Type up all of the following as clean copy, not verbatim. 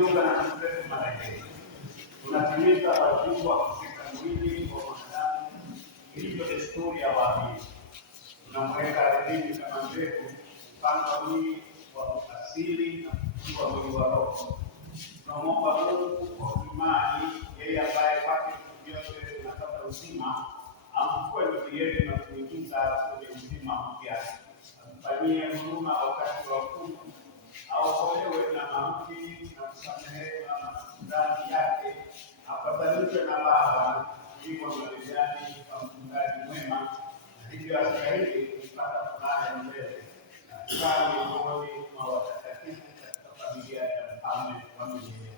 tunajiunga na ndugu zetu marehemu, tunatimiza wajibu wa kufika mwili wa mwanadamu ilivyo desturi ya waamini. Tunamweka ardhini kama mbegu kupanda mwili wa asili na kukua mwili wa roho. Tunamwomba Mungu kwa imani, yeye ambaye kwake vyote tunapata uzima, amfufue miili yetu na kuingiza kwenye uzima mpya. Amfanyie huruma wakati wa kufa, aokolewe na mauti na kusamehewa madhambi yake, apatanishwe na Baba hivyo duniani kwa mchungaji mwema, na hivyo astahili kupata furaha ya milele na kukaa miongoni mwa watakatifu katika familia ya Mfalme wa milele.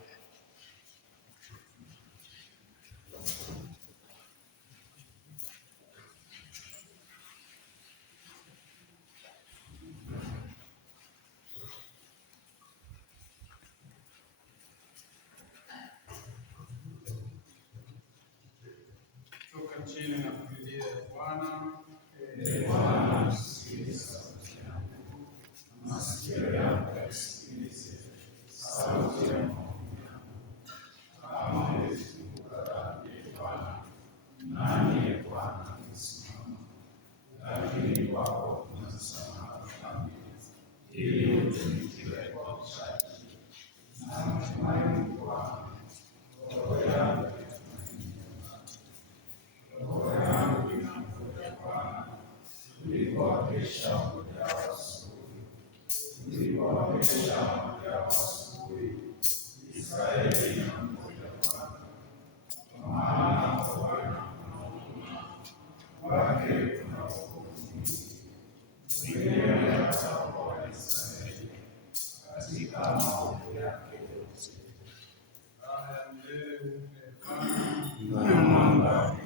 Chini na kulilia Bwana. Bwana, sikiliza sauti yangu, masikio yako yasikilize sauti ya maombi yangu. Kama umezunguka dhambi, Bwana, nani Bwana amesimama? Lakini kwako kuna msamaha dhambi, ili utumikiwe kwa uchaji. Na mtumaini Bwana, roho yangu ulipowakesha muda wa asubuhi, Israeli inamngoja Bwana, kwa maana kwa Bwana wake kuna wokovu mwingi. Mwenyewe ataokoa Israeli katika maovu yake yote. Raha ya milele na mwanga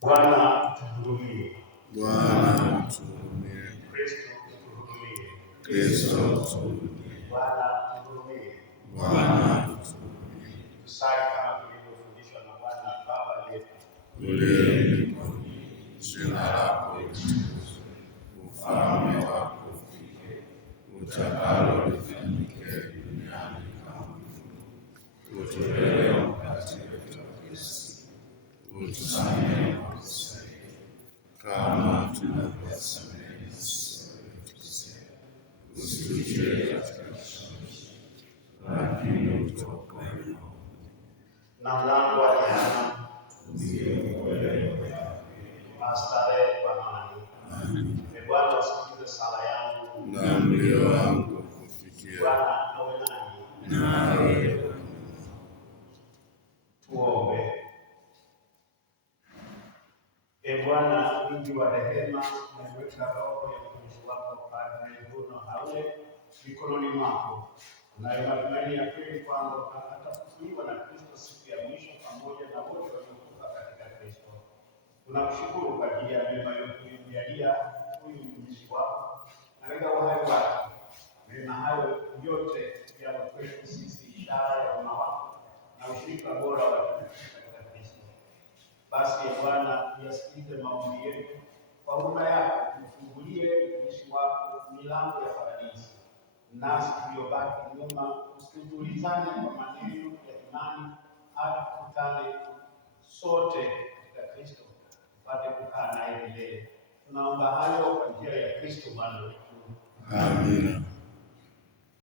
Bwana tuhurumie. Bwana tuhurumie. Kristo tuhurumie. Bwana tuhurumie. Bwana tuhurumie. Tusali kama tulivyofundishwa na Bwana Baba yetu. Uliye mbinguni, jina lako litukuzwe, ufalme wako ufike, utakalo lifanyike duniani kama mbinguni. Utupe leo mkate wetu wa kila siku, utusamehe makosa yetu kama tunavyowasamehe sisi waliotukosea, usitutie katika kishawishi, lakini utuokoe maovu. Na mlango wa jehanamu astarehe kwa amani. Bwana usikize sala yangu, na mlio wangu kufikia. Bwana awe nanyi. Nawe Tuombe. Bwana mwingi wa rehema, umeweka roho ya mtumishi wako Padre Bruno Haule mikononi mwako. Tunayo matumaini ya kweli kwamba atafufuliwa na Kristo siku ya mwisho pamoja na wote waliokufa katika Kristo. Tunakushukuru kwa ajili ya mema yote uliyojalia huyu mtumishi wako na katika uhai wake. Mema hayo yote yawe kwetu sisi ishara ya wema wako na ushirika bora wa katika Kristo. Basi Bwana, yasikilize maombi yetu kwa huruma yako, tufungulie mtumishi wako milango ya paradiso. Nasi tuliobaki nyuma usitulizane kwa maneno ya imani, hadi tukutane sote katika Kristo, tupate kukaa naye milele. Tunaomba hayo kwa njia ya Kristo Bwana wetu. amina.